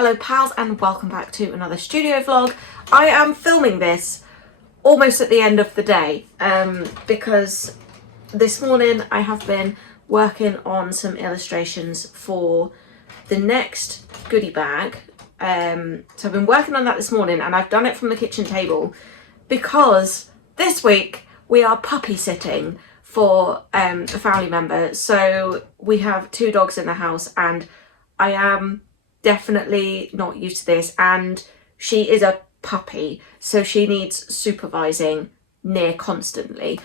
Hello pals and welcome back to another studio vlog. I am filming this almost at the end of the day because this morning I have been working on some illustrations for the next goodie bag. So I've been working on that this morning and I've done it from the kitchen table because this week we are puppy sitting for a family member. So we have 2 dogs in the house and I am definitely not used to this, and she is a puppy, so she needs supervising near constantly.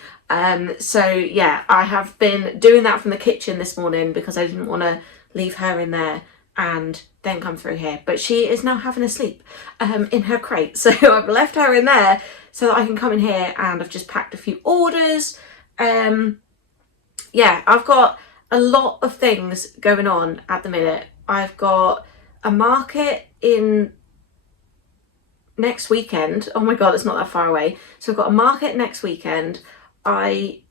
So yeah, I have been doing that from the kitchen this morning because I didn't want to leave her in there and then come through here, but she is now having a sleep in her crate, so I've left her in there so that I can come in here, and I've just packed a few orders. Yeah, I've got a lot of things going on at the minute. I've got a market in next weekend. Oh my god, it's not that far away. So I've got a market next weekend. I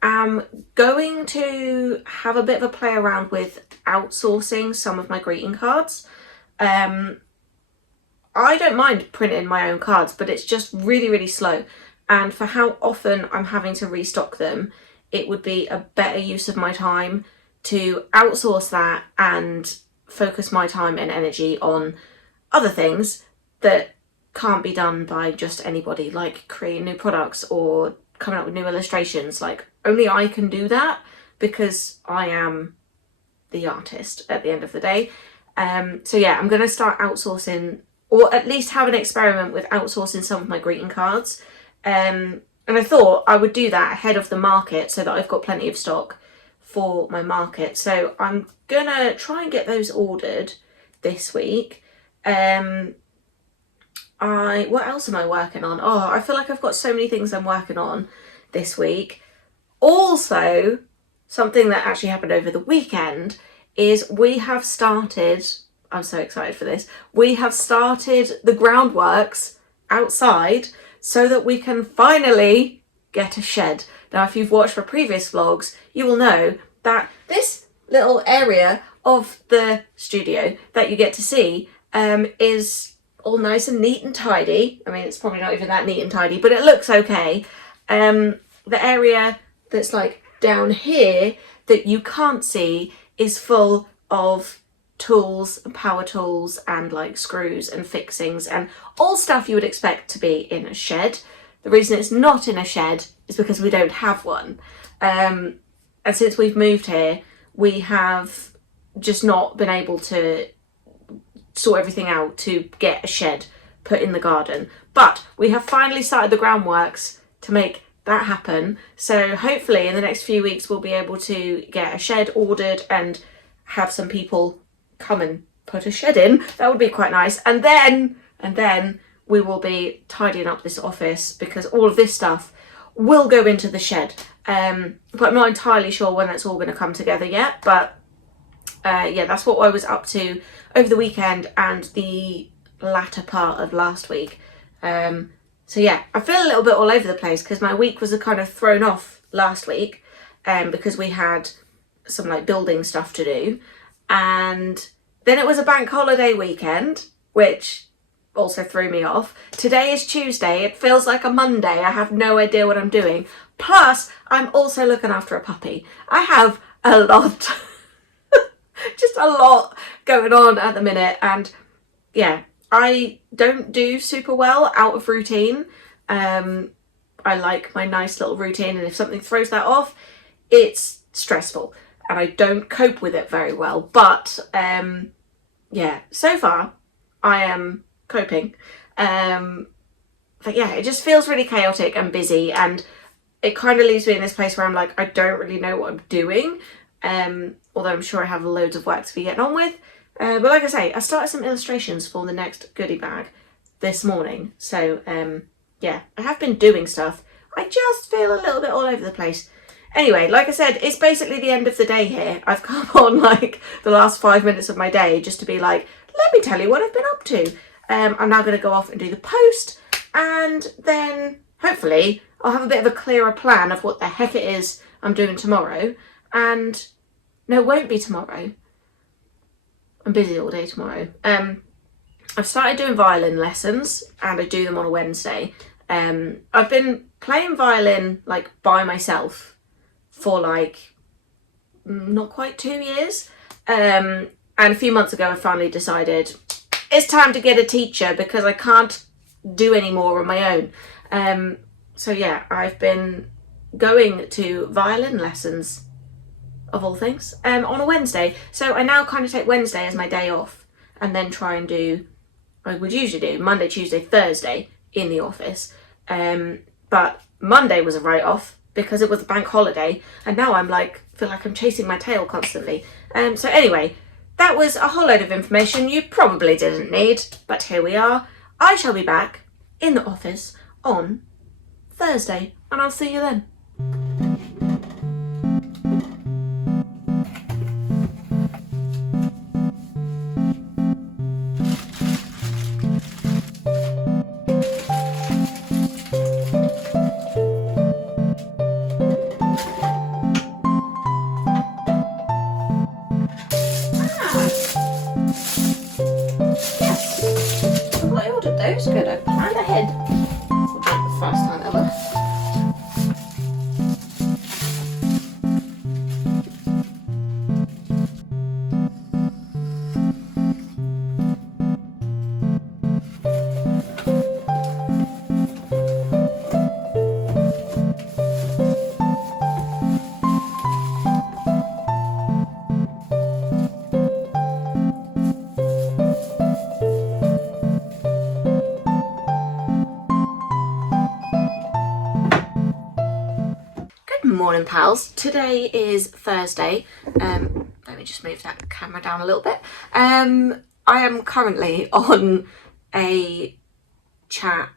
am going to have a bit of a play around with outsourcing some of my greeting cards. I don't mind printing my own cards, but it's just really slow, and for how often I'm having to restock them, it would be a better use of my time to outsource that and focus my time and energy on other things that can't be done by just anybody, like creating new products or coming up with new illustrations. Like, only I can do that because I am the artist at the end of the day. So yeah, I'm going to start outsourcing, or at least have an experiment with outsourcing some of my greeting cards. And I thought I would do that ahead of the market so that I've got plenty of stock for my market. So I'm gonna try and get those ordered this week. What else am I working on? Oh, I feel like I've got so many things I'm working on this week. Also, something that actually happened over the weekend is we have started, I'm so excited for this, we have started the groundworks outside so that we can finally get a shed. Now, if you've watched my previous vlogs, you will know that this little area of the studio that you get to see is all nice and neat and tidy. I mean, it's probably not even that neat and tidy, but it looks okay. The area that's like down here that you can't see is full of tools and power tools and like screws and fixings and all stuff you would expect to be in a shed. The reason it's not in a shed is because we don't have one. And since we've moved here, we have just not been able to sort everything out to get a shed put in the garden. But we have finally started the groundworks to make that happen. So hopefully in the next few weeks, we'll be able to get a shed ordered and have some people come and put a shed in. That would be quite nice. And then we will be tidying up this office because all of this stuff will go into the shed. But I'm not entirely sure when that's all going to come together yet. But yeah, that's what I was up to over the weekend and the latter part of last week. So yeah, I feel a little bit all over the place because my week was kind of thrown off last week because we had some like building stuff to do. And then it was a bank holiday weekend, which also threw me off. Today is Tuesday. It feels like a Monday. I have no idea what I'm doing. Plus, I'm also looking after a puppy. I have a lot, just a lot going on at the minute. And yeah, I don't do super well out of routine. I like my nice little routine, and if something throws that off, it's stressful and I don't cope with it very well. But yeah, so far I am coping. But yeah, it just feels really chaotic and busy, and it kind of leaves me in this place where I'm like, I don't really know what I'm doing, although I'm sure I have loads of work to be getting on with. But like I say, I started some illustrations for the next goodie bag this morning, so yeah, I have been doing stuff. I just feel a little bit all over the place. Anyway, like I said, it's basically the end of the day here. I've come on like the last 5 minutes of my day just to be like, let me tell you what I've been up to. I'm now going to go off and do the post, and then hopefully I'll have a bit of a clearer plan of what the heck it is I'm doing tomorrow. And no, it won't be tomorrow. I'm busy all day tomorrow. I've started doing violin lessons, and I do them on a Wednesday. I've been playing violin like by myself for like not quite 2 years. And a few months ago I finally decided it's time to get a teacher because I can't do any more on my own. So yeah, I've been going to violin lessons, of all things, on a Wednesday. So I now kind of take Wednesday as my day off, and then try and do, I would usually do Monday, Tuesday, Thursday in the office. But Monday was a write-off because it was a bank holiday, and now I'm like, feel like I'm chasing my tail constantly. So anyway, that was a whole load of information you probably didn't need, but here we are. I shall be back in the office on Thursday, and I'll see you then. I ordered those. Good, I planned ahead. For like the first time ever. Morning, pals. Today is Thursday. Let me just move that camera down a little bit. I am currently on a chat.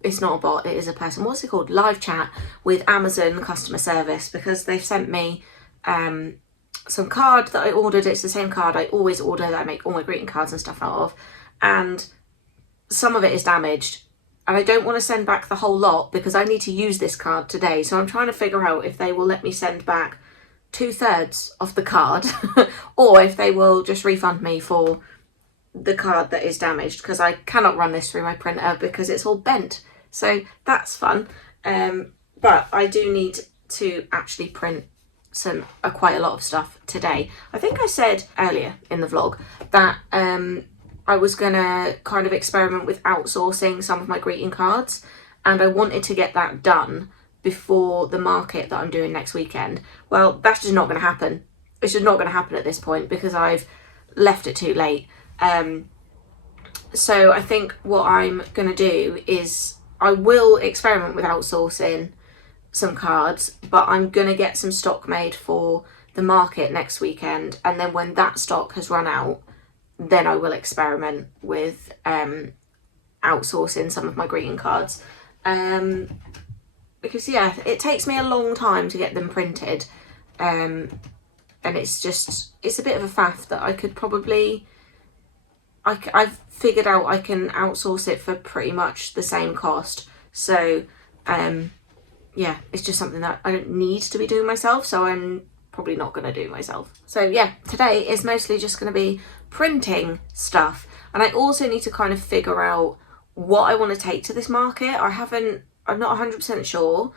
It's not a bot, it is a person. What's it called? Live chat with Amazon customer service, because they've sent me some card that I ordered. It's the same card I always order, that I make all my greeting cards and stuff out of, and some of it is damaged. And I don't want to send back the whole lot because I need to use this card today. So I'm trying to figure out if they will let me send back 2/3 of the card or if they will just refund me for the card that is damaged, because I cannot run this through my printer because it's all bent. So that's fun. But I do need to actually print quite a lot of stuff today. I think I said earlier in the vlog that I was gonna kind of experiment with outsourcing some of my greeting cards, and I wanted to get that done before the market that I'm doing next weekend. Well, that's just not gonna happen. It's just not gonna happen at this point because I've left it too late. So I think what I'm gonna do is I will experiment with outsourcing some cards, but I'm gonna get some stock made for the market next weekend, and then when that stock has run out, then I will experiment with outsourcing some of my greeting cards, because yeah, it takes me a long time to get them printed, and it's a bit of a faff that I could probably, I've figured out I can outsource it for pretty much the same cost. So yeah, it's just something that I don't need to be doing myself, so I'm probably not going to do myself. So yeah, today is mostly just going to be printing stuff, and I also need to kind of figure out what I want to take to this market. I'm not 100% sure.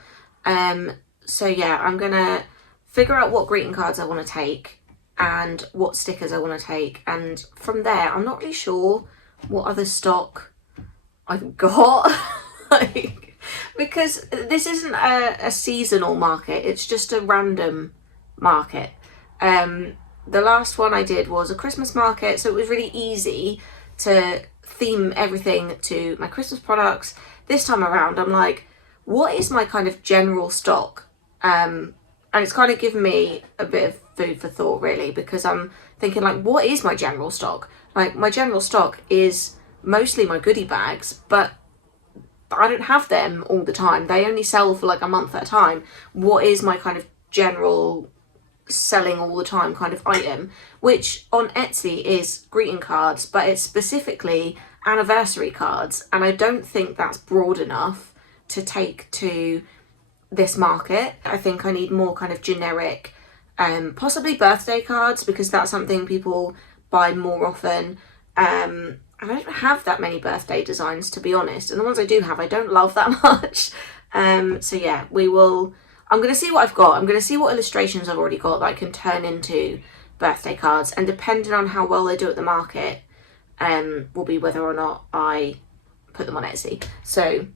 So yeah, I'm gonna figure out what greeting cards I want to take and what stickers I want to take, and from there I'm not really sure what other stock I've got. Like, because this isn't a seasonal market, it's just a random market. The last one I did was a Christmas market, so it was really easy to theme everything to my Christmas products. This time around, I'm like, what is my kind of general stock? And it's kind of given me a bit of food for thought, really, because I'm thinking, like, what is my general stock? Like, my general stock is mostly my goodie bags, but I don't have them all the time. They only sell for like a month at a time. What is my kind of general selling all the time kind of item? Which on Etsy is greeting cards, but it's specifically anniversary cards, and I don't think that's broad enough to take to this market. I think I need more kind of generic, possibly birthday cards, because that's something people buy more often. And I don't have that many birthday designs, to be honest. And the ones I do have, I don't love that much. So yeah, I'm going to see what I've got. I'm going to see what illustrations I've already got that I can turn into birthday cards. And depending on how well they do at the market, will be whether or not I put them on Etsy. So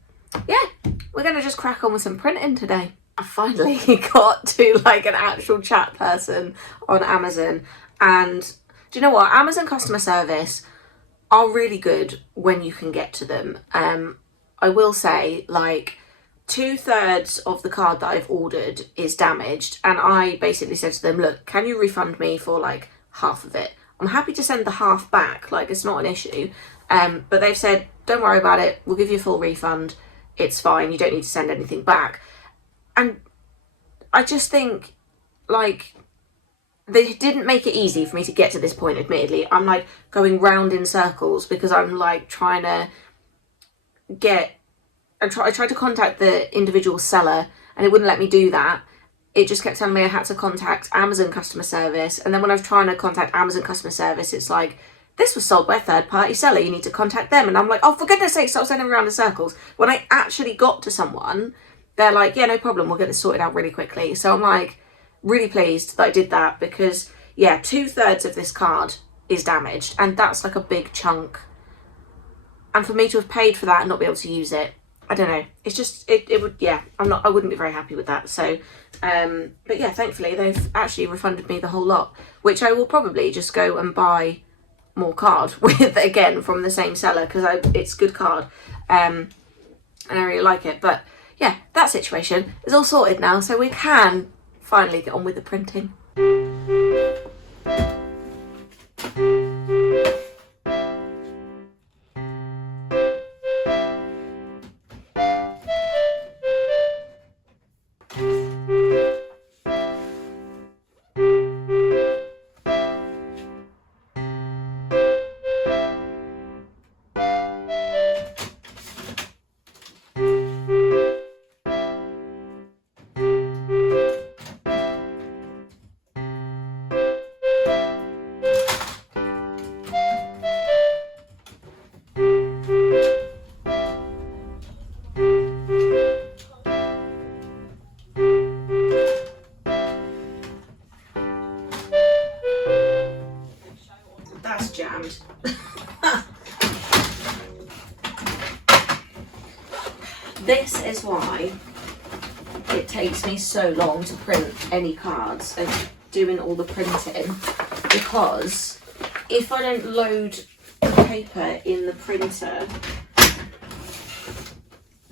yeah, we're going to just crack on with some printing today. I finally got to like an actual chat person on Amazon. And do you know what? Amazon customer service are really good when you can get to them. I will say, like, 2/3 of the card that I've ordered is damaged, and I basically said to them, look, can you refund me for like half of it? I'm happy to send the half back, like, it's not an issue. But they've said, don't worry about it, we'll give you a full refund, it's fine, you don't need to send anything back. And I just think, like, they didn't make it easy for me to get to this point, admittedly. I'm like going round in circles because I'm like trying to I tried to contact the individual seller and it wouldn't let me do that. It just kept telling me I had to contact Amazon customer service. And then when I was trying to contact Amazon customer service, it's like, this was sold by a third party seller, you need to contact them. And I'm like, oh, for goodness sake, stop sending around in circles. When I actually got to someone, they're like, yeah, no problem, we'll get this sorted out really quickly. So I'm like, really pleased that I did that because, yeah, 2/3 of this card is damaged and that's like a big chunk. And for me to have paid for that and not be able to use it, I don't know. It's just, it would, yeah, I wouldn't be very happy with that. So, but yeah, thankfully they've actually refunded me the whole lot, which I will probably just go and buy more card with again from the same seller because it's good card. And I really like it. But yeah, that situation is all sorted now. So we can finally get on with the printing. That's jammed. This is why it takes me so long to print any cards and doing all the printing, because if I don't load the paper in the printer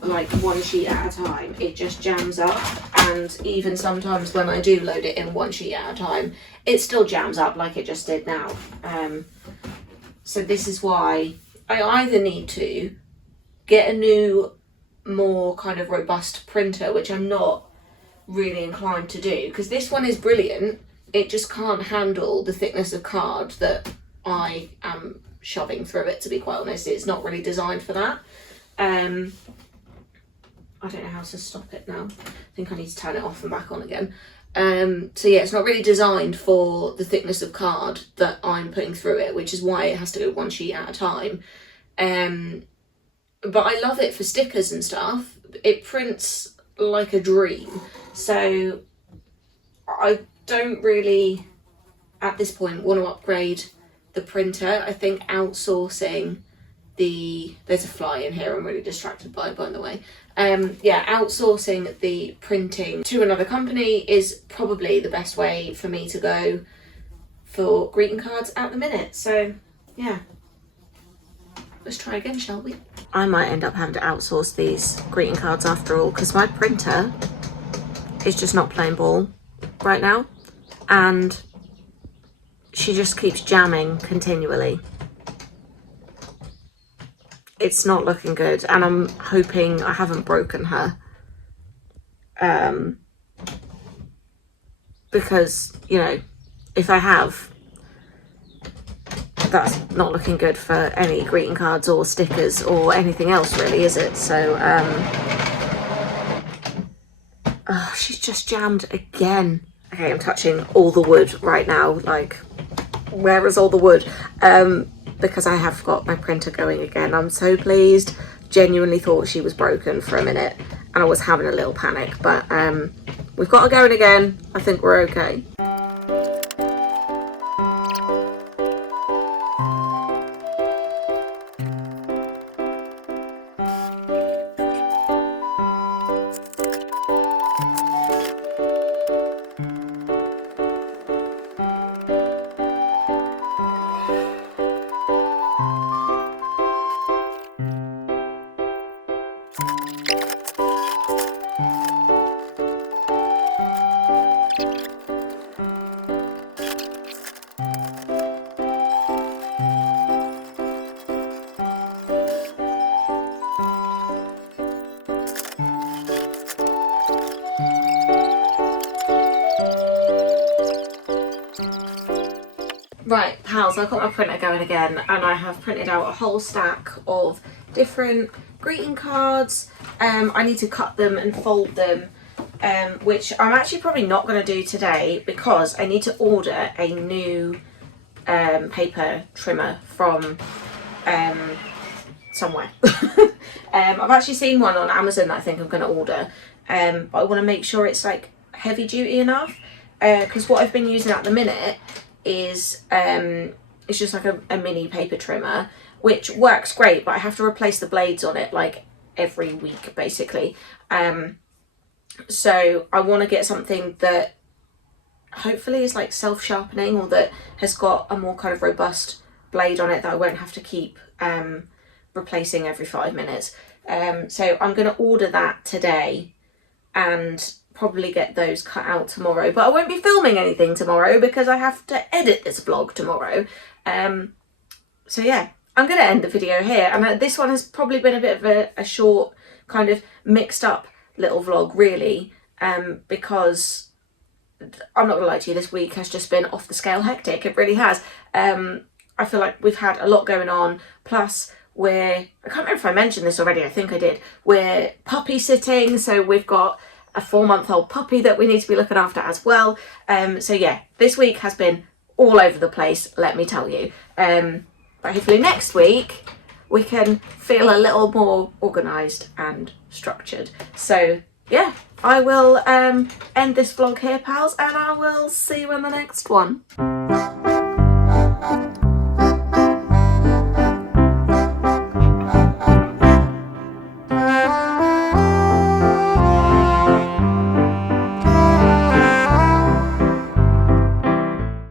like one sheet at a time, it just jams up. And even sometimes when I do load it in one sheet at a time, it still jams up like it just did now. So this is why I either need to get a new, more kind of robust printer, which I'm not really inclined to do, because this one is brilliant, it just can't handle the thickness of card that I am shoving through it, to be quite honest. It's not really designed for that. I don't know how to stop it now. I think I need to turn it off and back on again. So yeah, it's not really designed for the thickness of card that I'm putting through it, which is why it has to go one sheet at a time. But I love it for stickers and stuff. It prints like a dream. So I don't really, at this point, want to upgrade the printer. I think outsourcing there's a fly in here I'm really distracted by the way. Yeah, outsourcing the printing to another company is probably the best way for me to go for greeting cards at the minute. So yeah, let's try again, shall we? I might end up having to outsource these greeting cards after all, because my printer is just not playing ball right now and she just keeps jamming continually. It's not looking good, and I'm hoping I haven't broken her. Because, you know, if I have, that's not looking good for any greeting cards or stickers or anything else really, is it? So, oh, she's just jammed again. Okay, I'm touching all the wood right now, like, where is all the wood? because I have got my printer going again. I'm so pleased. Genuinely thought she was broken for a minute and I was having a little panic, but we've got her going again. I think we're okay. Right, pals, I've got my printer going again and I have printed out a whole stack of different greeting cards. I need to cut them and fold them, which I'm actually probably not going to do today because I need to order a new paper trimmer from somewhere. I've actually seen one on Amazon that I think I'm going to order, but I want to make sure it's like heavy duty enough, because what I've been using at the minute is it's just like a mini paper trimmer, which works great, but I have to replace the blades on it like every week basically. So I want to get something that hopefully is like self-sharpening, or that has got a more kind of robust blade on it that I won't have to keep replacing every 5 minutes. So I'm going to order that today and probably get those cut out tomorrow, but I won't be filming anything tomorrow because I have to edit this vlog tomorrow. So yeah, I'm going to end the video here, and this one has probably been a bit of a short, kind of mixed up little vlog really, because I'm not gonna lie to you, this week has just been off the scale hectic. It really has. I feel like we've had a lot going on, plus I can't remember if I mentioned this already, I think I did, we're puppy sitting, so we've got a 4-month-old puppy that we need to be looking after as well. So yeah, this week has been all over the place, let me tell you. But hopefully next week we can feel a little more organised and structured. So yeah, I will end this vlog here, pals, and I will see you in the next one.